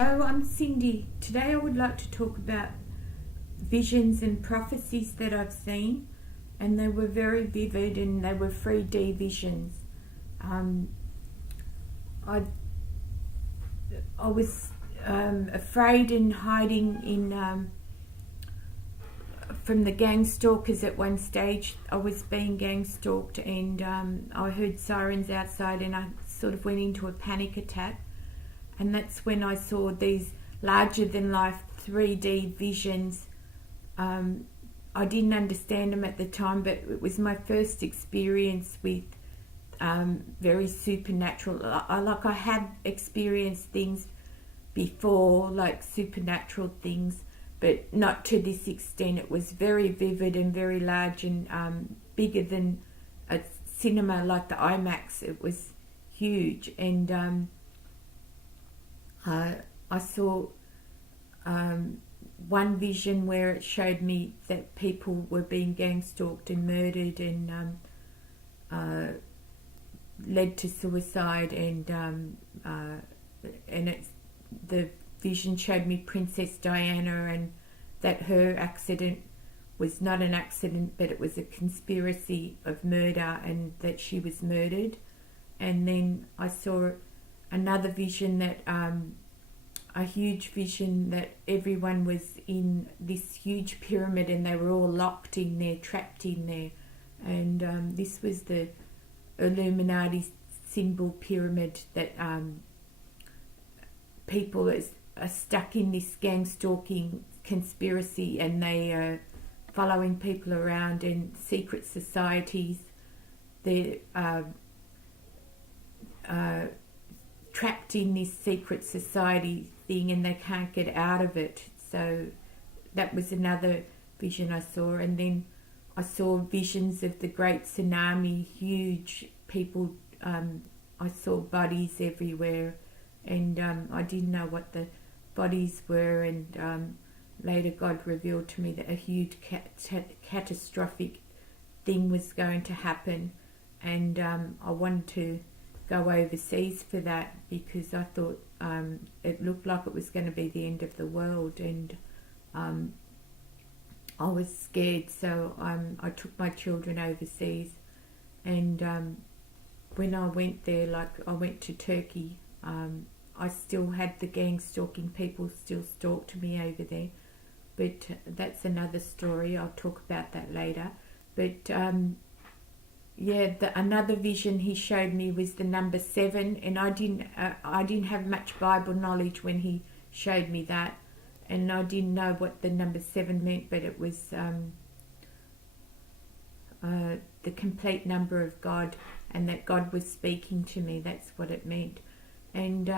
Oh, I'm Cindy. Today I would like to talk about visions and prophecies that I've seen, and they were very vivid and they were 3D visions. Um, I, I was afraid and hiding from the gang stalkers at one stage. I was being gang stalked, and I heard sirens outside, and I sort of went into a panic attack. And that's when I saw these larger than life 3D visions. I didn't understand them at the time, but it was my first experience with very supernatural. I had experienced things before, like supernatural things, but not to this extent. It was very vivid and very large and bigger than a cinema like the IMAX. It was huge, and I saw one vision where it showed me that people were being gang stalked and murdered and led to suicide, and the vision showed me Princess Diana, and that her accident was not an accident, but it was a conspiracy of murder, and that she was murdered. And then I saw another vision that a huge vision that everyone was in this huge pyramid and they were all locked in there, trapped in there. And this was the Illuminati symbol pyramid, that people are stuck in this gang stalking conspiracy, and they are following people around in secret societies. They're trapped in this secret society thing, and they can't get out of it. So that was another vision I saw. And then I saw visions of the great tsunami, huge people. I saw bodies everywhere, and I didn't know what the bodies were, and later God revealed to me that a huge catastrophic thing was going to happen, and I wanted to go overseas for that, because I thought it looked like it was going to be the end of the world, and I was scared. So I took my children overseas, and when I went there, like I went to Turkey, I still had the gang stalking. People still stalked me over there, but that's another story. I'll talk about that later. But yeah, another vision he showed me was the number 7, and I didn't have much Bible knowledge when he showed me that, and I didn't know what the number 7 meant, but it was the complete number of God, and that God was speaking to me. That's what it meant. And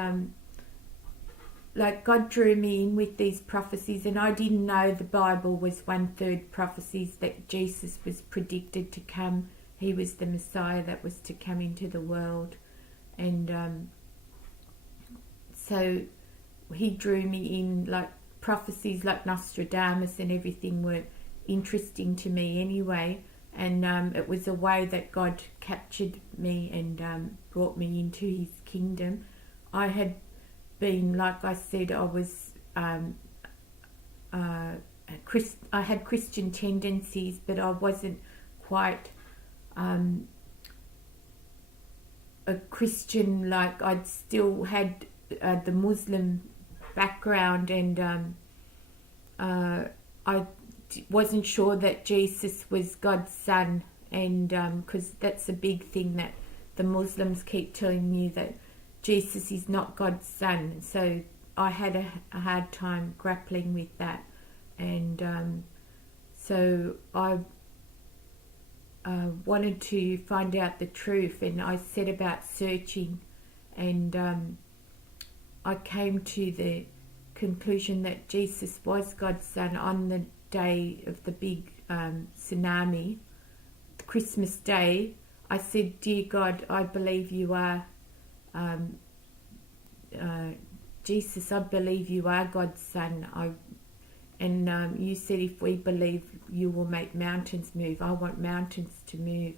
like God drew me in with these prophecies, and I didn't know the Bible was 1/3 prophecies, that Jesus was predicted to come. He was the Messiah that was to come into the world. And so he drew me in. Like prophecies like Nostradamus and everything were interesting to me anyway. And it was a way that God captured me and brought me into his kingdom. I had been, like I said, I was I had Christian tendencies, but I wasn't quite a Christian. Like I'd still had the Muslim background, and I wasn't sure that Jesus was God's son, and because that's a big thing that the Muslims keep telling you, that Jesus is not God's son. So I had a hard time grappling with that, and so I wanted to find out the truth, and I set about searching, and I came to the conclusion that Jesus was God's son on the day of the big tsunami, Christmas Day. I said, "Dear God, I believe you are Jesus. I believe you are God's son. And you said if we believe, you will make mountains move. I want mountains to move.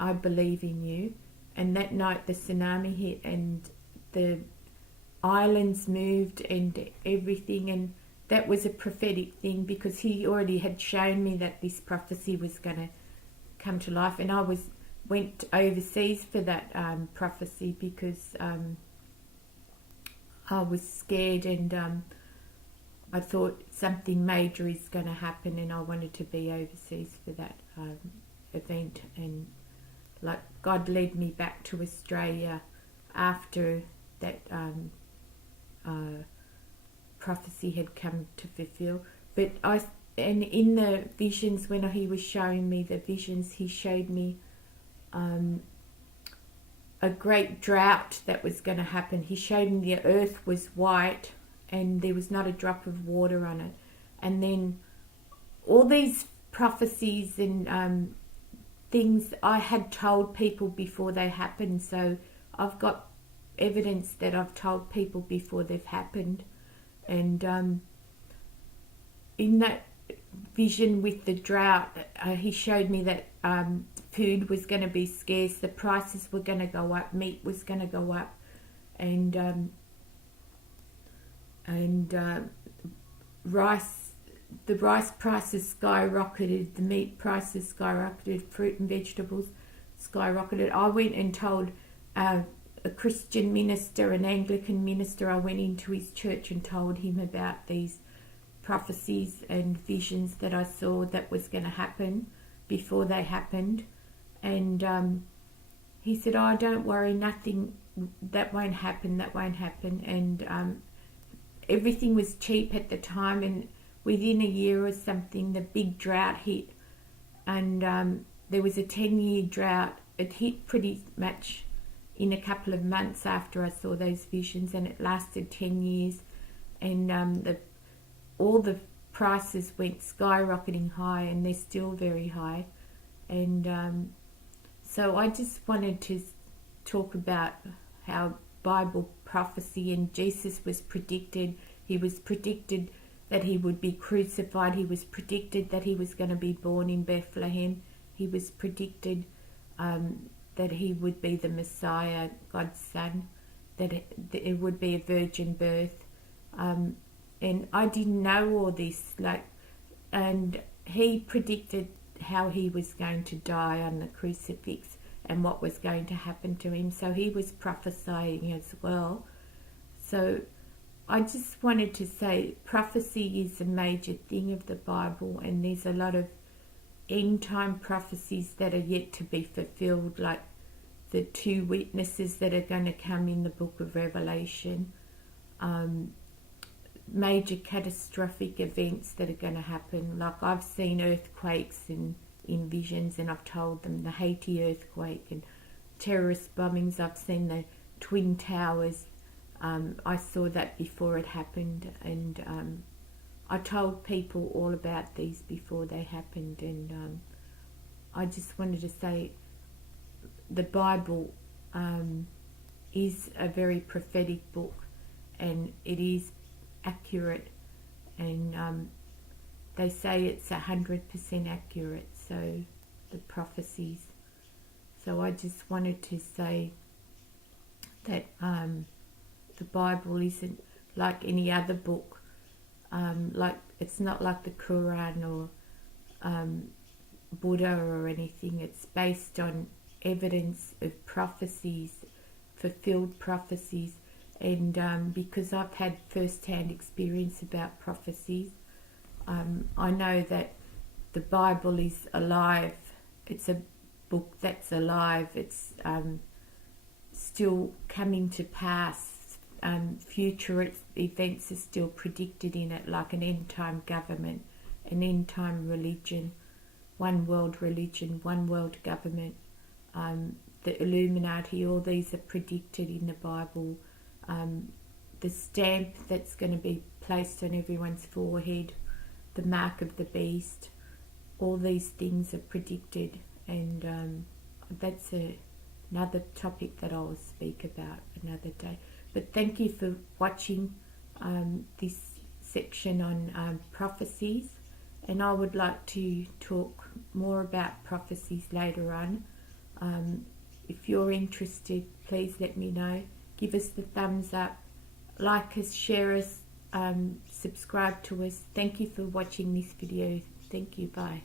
I believe in you." And that night the tsunami hit, and the islands moved and everything, and that was a prophetic thing because he already had shown me that this prophecy was going to come to life, and I went overseas for that prophecy because I was scared, and I thought something major is going to happen, and I wanted to be overseas for that event. And like God led me back to Australia after that prophecy had come to fulfill. But and in the visions, when he was showing me the visions, he showed me a great drought that was going to happen. He showed me the earth was white and there was not a drop of water on it. And then all these prophecies and things I had told people before they happened. So I've got evidence that I've told people before they've happened. And in that vision with the drought, he showed me that food was going to be scarce, the prices were going to go up, meat was going to go up, and rice, the rice prices skyrocketed, the meat prices skyrocketed, fruit and vegetables skyrocketed. I went and told a Christian minister, an Anglican minister, I went into his church and told him about these prophecies and visions that I saw that was going to happen before they happened. And he said, oh, don't worry, nothing, that won't happen, that won't happen. And everything was cheap at the time, and within a year or something the big drought hit, and there was a 10-year drought. It hit pretty much in a couple of months after I saw those visions, and it lasted 10 years, and all the prices went skyrocketing high, and they're still very high. And so I just wanted to talk about how Bible prophecy, and Jesus was predicted. He was predicted that he would be crucified. He was predicted that he was going to be born in Bethlehem. He was predicted that he would be the Messiah, God's son, that it would be a virgin birth. And I didn't know all this, and he predicted how he was going to die on the crucifix and what was going to happen to him. So he was prophesying as well. So I just wanted to say prophecy is a major thing of the Bible, and there's a lot of end time prophecies that are yet to be fulfilled, like the 2 witnesses that are going to come in the book of Revelation, major catastrophic events that are going to happen. Like I've seen earthquakes in visions, and I've told them the Haiti earthquake and terrorist bombings. I've seen the Twin Towers. I saw that before it happened, and I told people all about these before they happened. And I just wanted to say the Bible is a very prophetic book, and it is accurate, and they say it's 100% accurate, so the prophecies. So I just wanted to say that the Bible isn't like any other book, like it's not like the Quran or Buddha or anything. It's based on evidence of prophecies, fulfilled prophecies. And because I've had first-hand experience about prophecies, I know that the Bible is alive. It's a book that's alive. It's still coming to pass. Future events are still predicted in it, like an end-time government, an end-time religion, one world religion, one world government, the Illuminati. All these are predicted in the Bible. The stamp that's going to be placed on everyone's forehead, the mark of the beast, all these things are predicted, and that's another topic that I'll speak about another day. But thank you for watching this section on prophecies, and I would like to talk more about prophecies later on. If you're interested, please let me know. Give us the thumbs up, like us, share us, subscribe to us. Thank you for watching this video. Thank you. Bye.